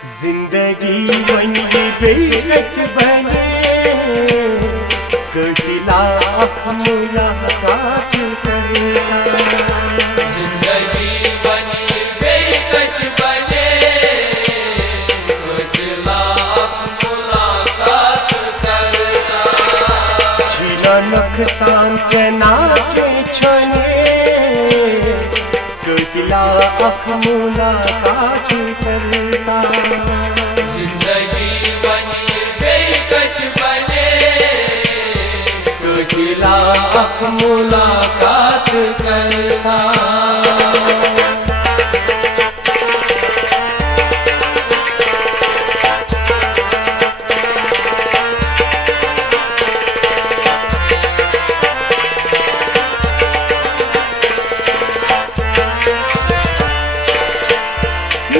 जिंदगी बनी बेइज्जत बने कतिला आँख मुलाकात करता। जिंदगी बनी बेइज्जत बने कतिला आँख मुलाकात करता। छीना नुकसान चना के छने कतिला आँख मुलाकात करता। जिंदगी बनी बेइज्जत बने कतिला आँख मुलाकात करता।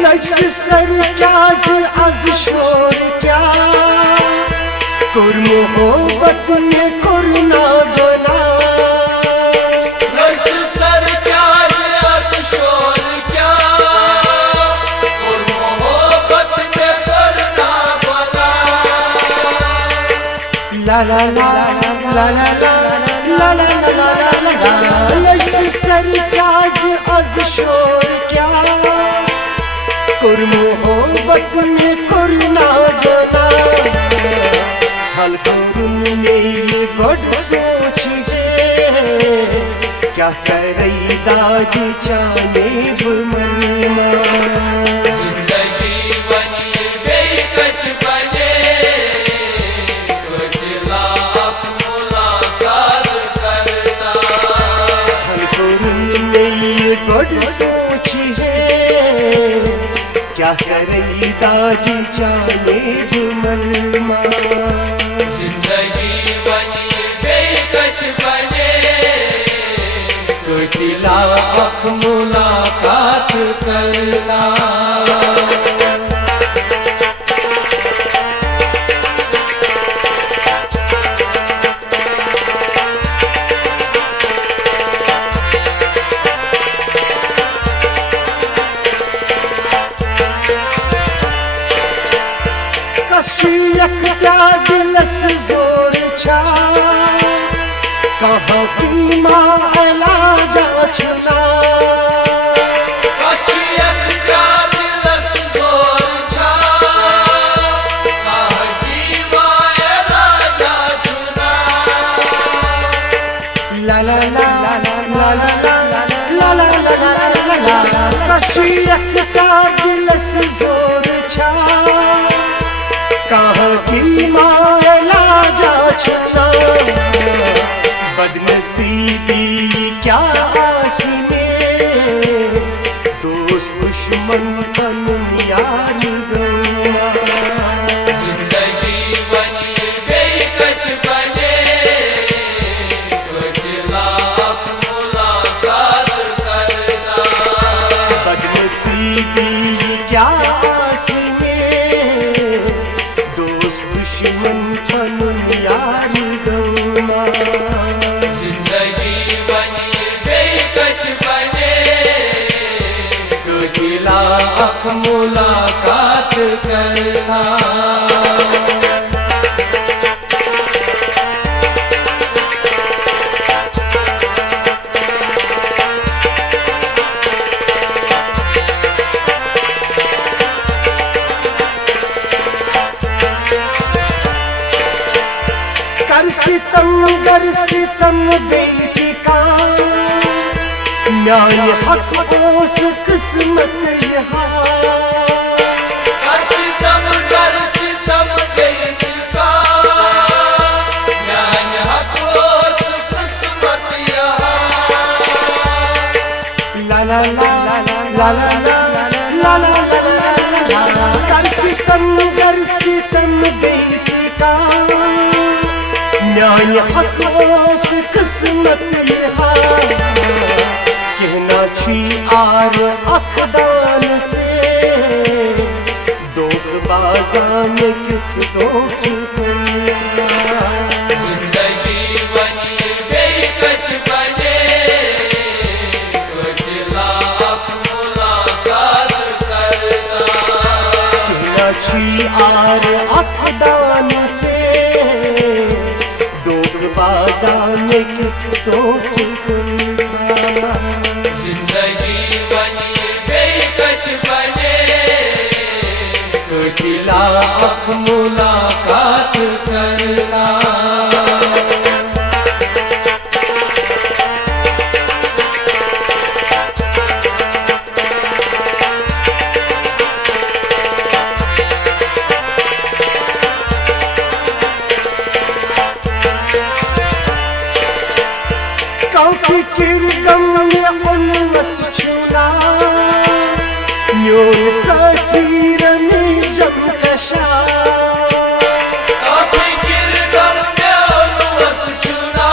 लश सरक्याज आज शोर क्या कुर मोहब्बत में कुरना बना। लश सरक्याज आज शोर क्या कुर मोहब्बत में कुरना बना। ला ला ला ला ला ला ला ला ला लश सरक्याज आज शोर क्या कुर मोहब्बत में कुरना बना। छल में ये गढ़ सोच क्या कर रही दादी जाने बुमरमा। जिंदगी बनी बेइज्जत बने कतिला आँख मुलाकात करता। छल में ये गढ़ सोच क्या कर रही दादी जाने बुमरमा। जिंदगी बनी बेइज्जत बने कतिला आँख मुलाकात करता। क्या दिलस जोर छा कहाँ की माँ इलाजा छुना। कशियत क्या दिलस जोर छा कहाँ की माँ इलाजा छुना। ला ला ला ला ला ला ला ला ला ला कशियत क्या दिलस जोर छा कहाँ की माला जा छुना। बदनसीबी क्या आस में दोस्त दुश्मन बन यार गवा। जिंदगी बनी बेइज्जत बने कतिला आँख मुलाकात करता। बदनसीबी क्या आस दुश्मन बन यार गवा। जिंदगी बनी बेइज्जत बने कतिला आँख मुलाकात करता। कर सितम बेटी का न्याय हक ओस किस्मत यहाँ। कर सितम बेटी का न्याय हक ओस किस्मत यहाँ। ला ला ला ला ला ला ला ला कर सितम बेटी का न्याय हक ओस किस्मत यहाँ। कहना छी आर अखदान से दोख बाजान कित दोख करना। जिंदगी बनी बेइज्जत बने कतिला आँख मुलाकात करता। छी आर अखदान से दोग बाजान दोग जिंदगी बनी बेकत बने कतिला अख मुलाकात करना फिकिर गम में उनवस छुना न्योन सखीर में जब कशा फिकिर गम में उनवस छुना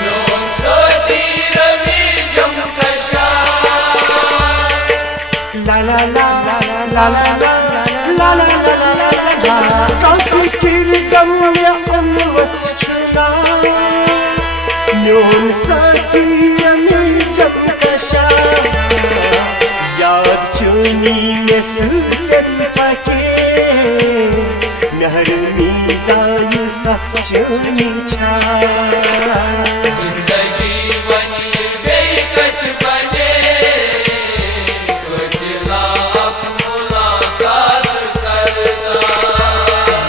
न्योन सखीर में जब कशा ला ला ला ला ला ला ला ला ला फिकिर गम में उनवस छुना न्योन सखीर में जब कशा याद चुनी में सुगन पके महर मीज़ाय सचुनी छा जिंदगी बनी बेकत बने कतिला अख मुलाकात करना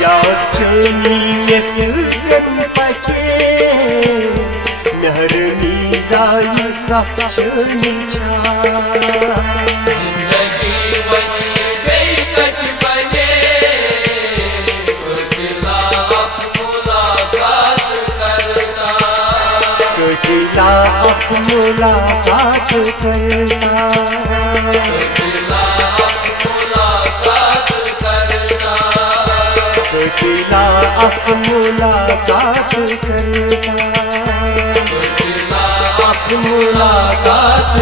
याद चुनी में सुगन पके महर मीज़ाय सचुनी छा जिंदगी बनी बेकत बने कतिला अख मुलाकात करना कतिला अख मुलाकात करना कतिला अख मुलाकात करना कतिला अख मुलाकात करना मुलाकात